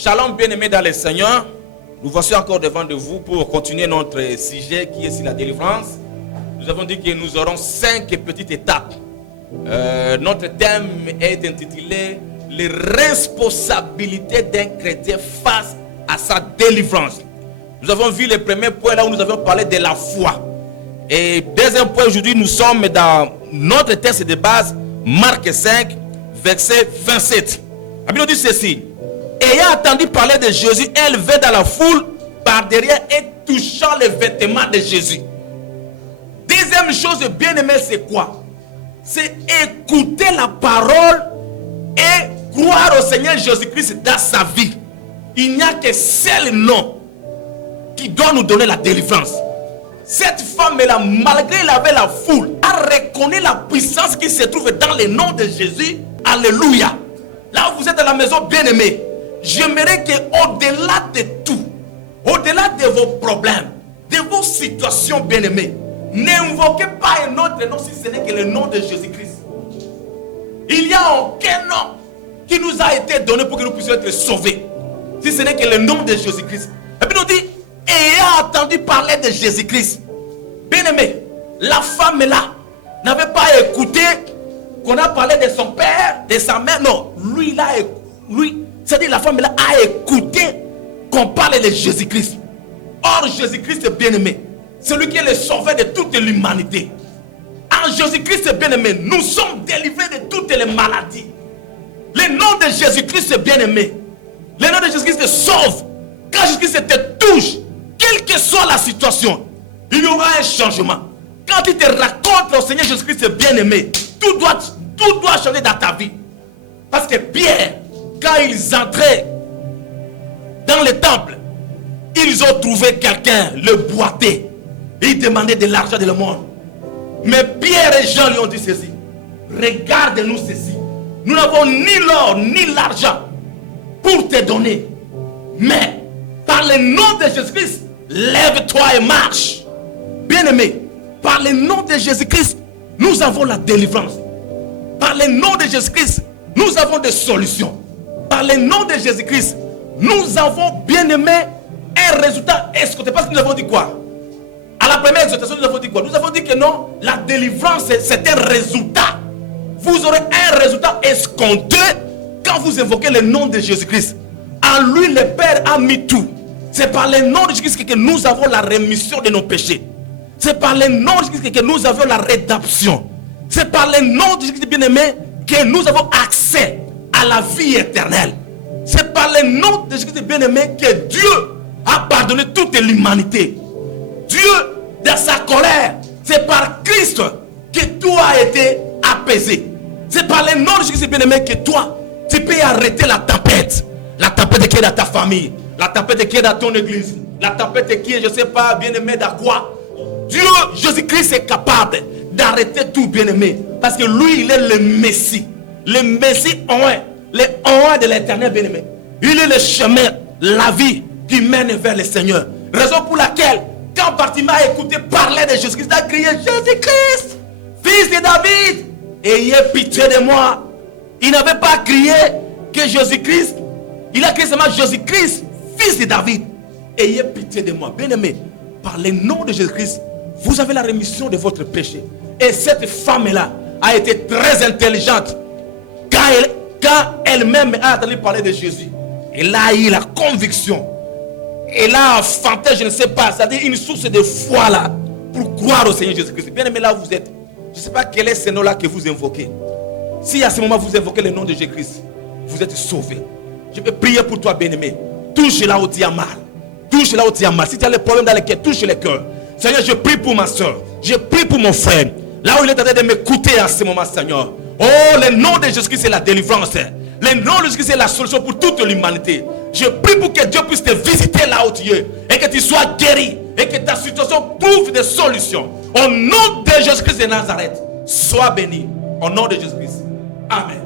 Shalom bien-aimés dans le Seigneur. Nous voici encore devant de vous pour continuer notre sujet qui est sur la délivrance. Nous avons dit que nous aurons 5 petites étapes. Notre thème est intitulé « Les responsabilités d'un chrétien face à sa délivrance ». Nous avons vu le premier point là où nous avons parlé de la foi. Et deuxième point, aujourd'hui, nous sommes dans notre texte de base, Marc 5, verset 27. La Bible dit ceci. Ayant entendu parler de Jésus, elle vint dans la foule par derrière et touchant les vêtements de Jésus. Deuxième chose bien aimée, c'est quoi? C'est écouter la parole et croire au Seigneur Jésus-Christ dans sa vie. Il n'y a que seul nom qui doit nous donner la délivrance. Cette femme-là, malgré qu'elle avait la foule, a reconnu la puissance qui se trouve dans le nom de Jésus. Alléluia. Là où vous êtes à la maison, bien-aimés, j'aimerais qu'au-delà de tout, au-delà de vos problèmes, de vos situations, bien-aimés, n'invoquez pas un autre nom si ce n'est que le nom de Jésus-Christ. Il n'y a aucun nom qui nous a été donné pour que nous puissions être sauvés, si ce n'est que le nom de Jésus-Christ. Et puis nous dit, ayant entendu parler de Jésus-Christ, bien-aimé, la femme là n'avait pas écouté qu'on a parlé de son père, de sa mère. Non, c'est-à-dire la femme là a écouté qu'on parle de Jésus-Christ. Or Jésus-Christ bien-aimé, celui qui est le sauveur de toute l'humanité. En Jésus-Christ bien-aimé, nous sommes délivrés de toutes les maladies. Le nom de Jésus-Christ bien-aimé, le nom de Jésus-Christ te sauve. Quand Jésus-Christ te touche, quelle que soit la situation, il y aura un changement. Quand il te raconte au Seigneur Jésus-Christ bien-aimé, tout doit changer dans ta vie. Parce que Pierre, quand ils entraient dans le temple, ils ont trouvé quelqu'un, le boiter. Ils demandaient de l'argent de le monde. Mais Pierre et Jean lui ont dit ceci. Regarde-nous ceci. Nous n'avons ni l'or ni l'argent pour te donner. Mais par le nom de Jésus-Christ, lève-toi et marche. Bien-aimé, par le nom de Jésus-Christ, nous avons la délivrance. Par le nom de Jésus-Christ, nous avons des solutions. Par le nom de Jésus-Christ, nous avons, bien-aimé, un résultat escompté. Parce que nous avons dit quoi? À la première exhortation, nous avons dit quoi? Nous avons dit que non, la délivrance, c'est un résultat. Vous aurez un résultat escompté quand vous invoquez le nom de Jésus-Christ. En lui, le Père a mis tout. C'est par le nom de Jésus-Christ que nous avons la rémission de nos péchés. C'est par le nom de Jésus-Christ que nous avons la rédemption. C'est par le nom de Jésus-Christ bien-aimé que nous avons accès à la vie éternelle. C'est par le nom de Jésus-Christ bien-aimé que Dieu a pardonné toute l'humanité. Dieu, dans sa colère, c'est par Christ que tout a été apaisé. C'est par le nom de Jésus-Christ bien-aimé que toi, tu peux arrêter la tempête. La tempête qui est dans ta famille. La tempête qui est dans ton église. La tempête qui est, je ne sais pas, bien-aimé, dans quoi. Dieu, Jésus-Christ est capable d'arrêter tout, bien-aimé. Parce que lui, il est le Messie. Le Messie oint. Le oint de l'éternel, bien-aimé. Il est le chemin, la vie qui mène vers le Seigneur. Raison pour laquelle, quand Bartimée a écouté parler de Jésus-Christ, il a crié, Jésus-Christ, fils de David, ayez pitié de moi. Il n'avait pas crié que Jésus-Christ, il a crié seulement Jésus-Christ, fils de David, ayez pitié de moi. Bien-aimé, par le nom de Jésus-Christ, vous avez la rémission de votre péché. Et cette femme-là a été très intelligente. Quand elle-même a entendu parler de Jésus, elle a eu la conviction. Elle a enfanté, je ne sais pas, c'est-à-dire une source de foi là, pour croire au Seigneur Jésus-Christ. Bien-aimé, là où vous êtes, je ne sais pas quel est ce nom-là que vous invoquez. Si à ce moment vous invoquez le nom de Jésus-Christ, vous êtes sauvé. Je vais prier pour toi, bien-aimé. Touche là où tu as mal. Touche là où tu as mal. Si tu as les problèmes dans les cœurs, touche les cœurs. Seigneur, je prie pour ma soeur. Je prie pour mon frère. Là où il est en train de m'écouter en ce moment, Seigneur. Oh, le nom de Jésus-Christ, c'est la délivrance. Le nom de Jésus-Christ, c'est la solution pour toute l'humanité. Je prie pour que Dieu puisse te visiter là où tu es. Et que tu sois guéri. Et que ta situation trouve des solutions. Au nom de Jésus-Christ de Nazareth, sois béni. Au nom de Jésus-Christ. Amen.